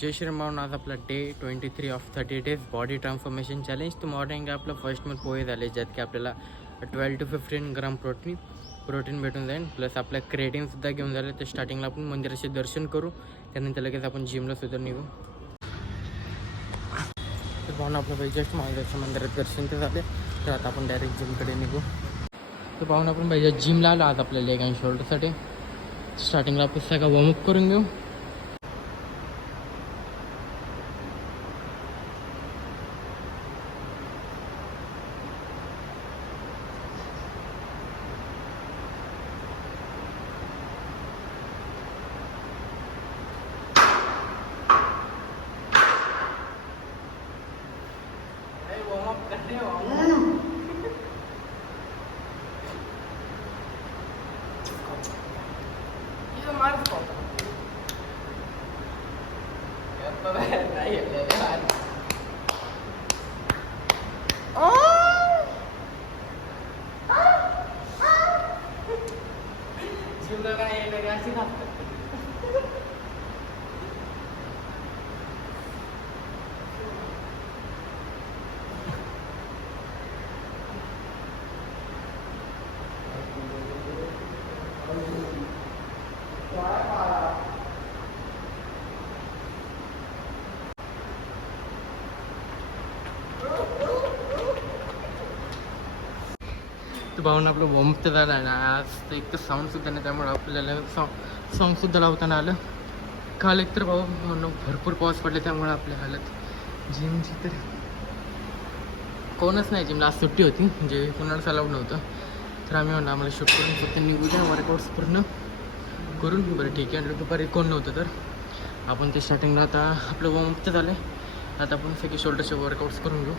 जय श्रीराम. आज आपला day 23 of 30 days body transformation challenge. तर मॉर्निंग आपलं फर्स्ट मध्ये पोहे झाले, ज्यात की आपल्याला 12 to 15 ग्राम प्रोटीन भेटून जाईल. प्लस आपल्या क्रेटिनसुद्धा घेऊन झाले. तर स्टार्टिंगला आपण मंदिराचे दर्शन करू, त्यानंतर लगेच आपण जिमला सुद्धा निघू. तर पाहून आपलं पाहिजे जस्ट महादेवाच्या मंदिरात दर्शन ते झाले. तर आता आपण डायरेक्ट जिमकडे निघू. तर पाहून आपण पाहिजे जिमला आलो आज आपल्या लेग अँड शोल्डरसाठी. स्टार्टिंगला आपण सगळं वॉर्मअप करून घेऊ. तर भाऊन आपलं वॉर्मअप तर झालं ना. आज एक तर साऊंडसुद्धा नाही, त्यामुळे आपल्याला सॉंगसुद्धा लावताना आलं. काल एकतर भाऊ म्हणून भरपूर पाऊस पडले, त्यामुळे आपल्या हालत जिमची तर कोणच नाही. जिमला आज सुट्टी होती, म्हणजे कोणालाच अलाउड नव्हतं. तर आम्ही म्हणलं आम्हाला शूट करून फक्त निघू द्या, वर्कआउट्स पूर्ण करून. बरं ठीक आहे. आणि दुपारी कोण नव्हतं तर आपण ते स्टार्टिंगला आता आपलं वॉर्मअप तर झालं. आता आपण सगळे शोल्डरचे वर्कआउट्स करून घेऊ.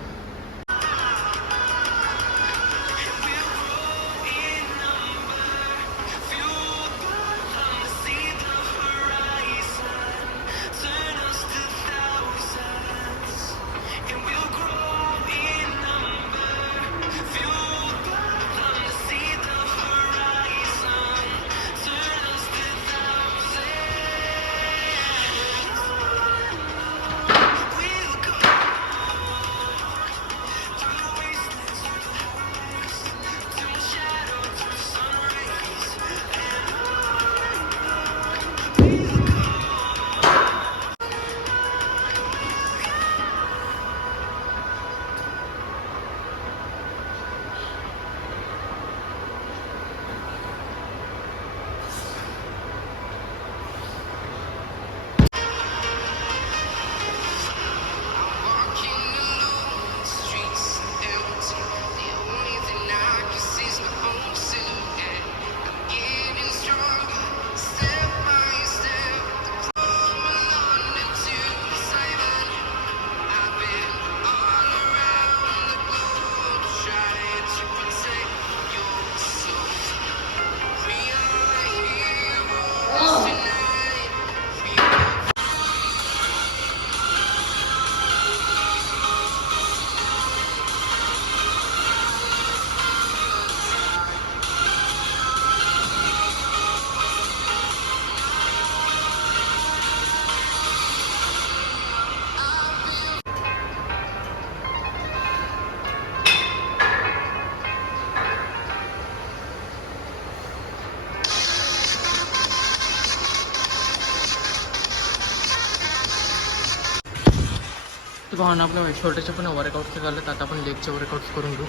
तर भावना आपल्या शोल्डरचे पण वर्कआउट्स झालं. तर आता आपण लेगचे वर्कआउट्स करून घेऊ.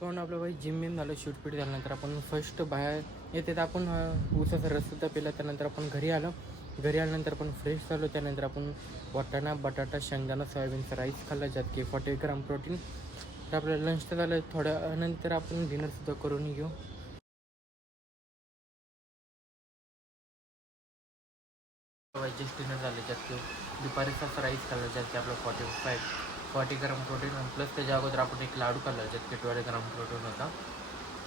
पण आपलं भाई जिम बिम झालं, शूटपीट झाल्यानंतर आपण फर्स्ट बाहेर येते तर आपण ऊसाचा रससुद्धा पिला. त्यानंतर आपण घरी आल्यानंतर आपण फ्रेश झालो. त्यानंतर आपण वाटाणा, बटाटा, शेंगदाणा, सोयाबीनचा राईस खाल्ला, ज्यात की 40 ग्राम प्रोटीन. तर आपल्याला लंच तर झालं, थोड्या नंतर आपण डिनरसुद्धा करून घेऊ. जस्ट डिनर झालं, ज्यात की दुपारी राईस खाल्ला, ज्यात की आपलं 40 ग्राम प्रोटीन. प्लस त्याच्या अगोदर आपण एक लाडू खाल्ला, ज्यात की 12 ग्राम प्रोटीन होता.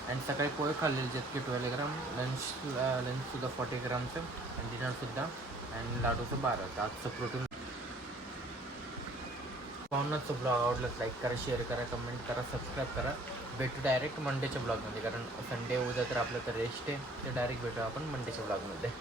आणि सकाळी पोहे खाल्लेले, ज्यात की 12 ग्राम. लंचसुद्धा 40 ग्रामचं आणि डिनरसुद्धा. आणि लाडूचं 12. तर आजचं प्रोटीन. पाहुणाचं ब्लॉग आवडलं लाईक करा, शेअर करा, कमेंट करा, सबस्क्राईब करा. भेटू डायरेक्ट मंडेच्या ब्लॉगमध्ये, कारण संडे उद्या तर आपलं तर रेस्ट आहे. ते डायरेक्ट भेटू आपण मंडेच्या ब्लॉगमध्ये.